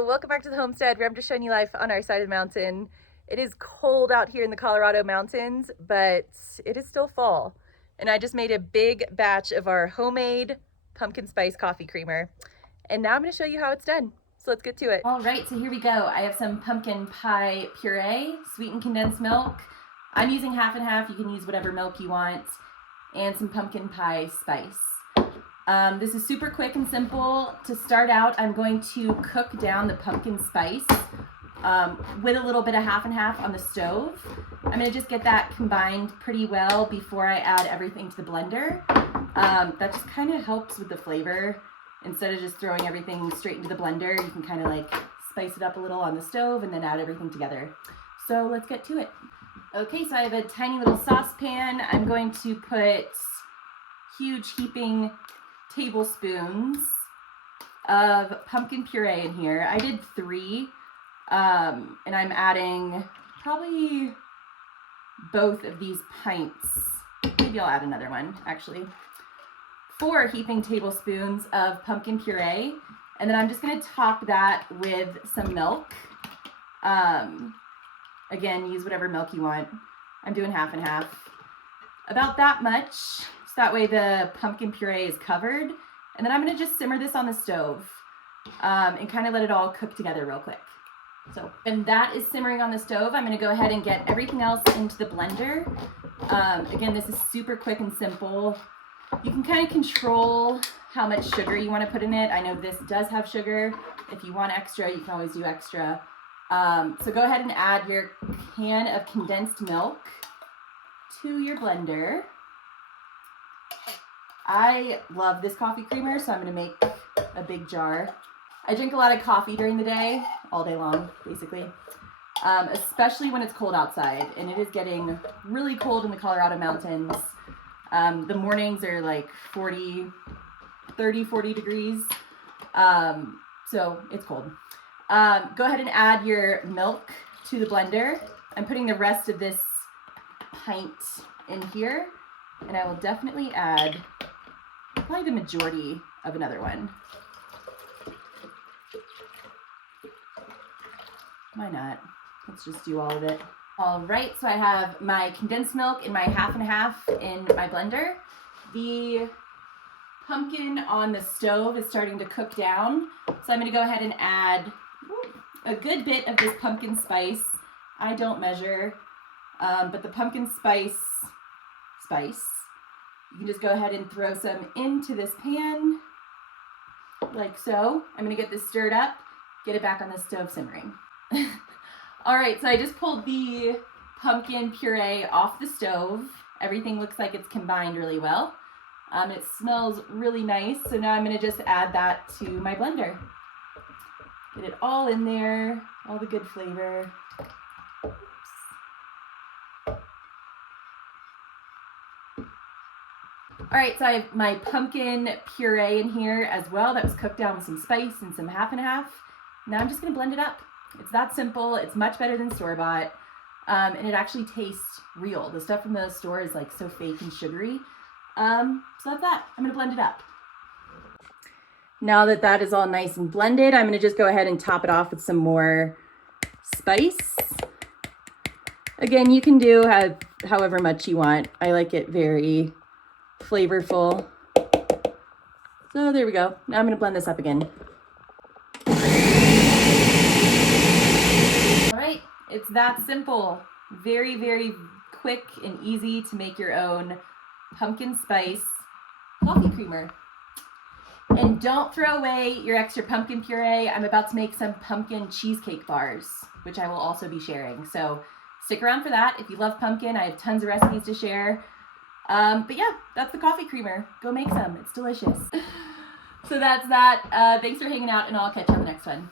Hello, welcome back to the homestead where I'm just showing you life on our side of the mountain. It is cold out here in the Colorado mountains, but it is still fall. And I just made a big batch of our homemade pumpkin spice coffee creamer. And now I'm going to show you how it's done. So let's get to it. All right, so here we go. I have some pumpkin pie puree, sweetened condensed milk. I'm using half and half. You can use whatever milk you want. And some pumpkin pie spice. This is super quick and simple. To start out, I'm going to cook down the pumpkin spice with a little bit of half and half on the stove. I'm going to just get that combined pretty well before I add everything to the blender. That just kind of helps with the flavor. Instead of just throwing everything straight into the blender, you can kind of like spice it up a little on the stove and then add everything together. So let's get to it. Okay, so I have a tiny little saucepan. I'm going to put huge heaping tablespoons of pumpkin puree in here. I did 3, and I'm adding probably both of these pints. Maybe I'll add another one, actually. 4 heaping tablespoons of pumpkin puree, and then I'm just going to top that with some milk. Again, use whatever milk you want. I'm doing half and half. About that much, so that way the pumpkin puree is covered. And then I'm going to just simmer this on the stove and kind of let it all cook together real quick. So, and that is simmering on the stove. I'm going to go ahead and get everything else into the blender. Again, this is super quick and simple. You can kind of control how much sugar you want to put in it. I know this does have sugar. If you want extra, you can always do extra. So go ahead and add your can of condensed milk to your blender. I love this coffee creamer, so I'm going to make a big jar. I drink a lot of coffee during the day, all day long, basically, especially when it's cold outside, and it is getting really cold in the Colorado mountains. The mornings are like 40 degrees, so it's cold. Go ahead and add your milk to the blender. I'm putting the rest of this pint in here, and I will definitely add probably the majority of another one. Why not? Let's just do all of it. All right, so I have my condensed milk and my half and half in my blender. The pumpkin on the stove is starting to cook down, so I'm going to go ahead and add a good bit of this pumpkin spice. I don't measure, but the pumpkin spice, you can just go ahead and throw some into this pan, like so. I'm going to get this stirred up, get it back on the stove simmering. All right, so I just pulled the pumpkin puree off the stove. Everything looks like it's combined really well. It smells really nice, so now I'm going to just add that to my blender. Get it all in there, all the good flavor. All right, so I have my pumpkin puree in here as well. That was cooked down with some spice and some half and half. Now I'm just gonna blend it up. It's that simple. It's much better than store-bought, and it actually tastes real. The stuff from the store is like so fake and sugary. So that's that. I'm gonna blend it up. Now that that is all nice and blended, I'm gonna just go ahead and top it off with some more spice. Again, you can do however much you want. I like it very flavorful. So there we go. Now I'm going to blend this up again. All right, it's that simple. Very, very quick and easy to make your own pumpkin spice coffee creamer. And don't throw away your extra pumpkin puree. I'm about to make some pumpkin cheesecake bars, which I will also be sharing. So stick around for that. If you love pumpkin, I have tons of recipes to share. But yeah, that's the coffee creamer. Go make some. It's delicious. So that's that. Thanks for hanging out, and I'll catch you on the next one.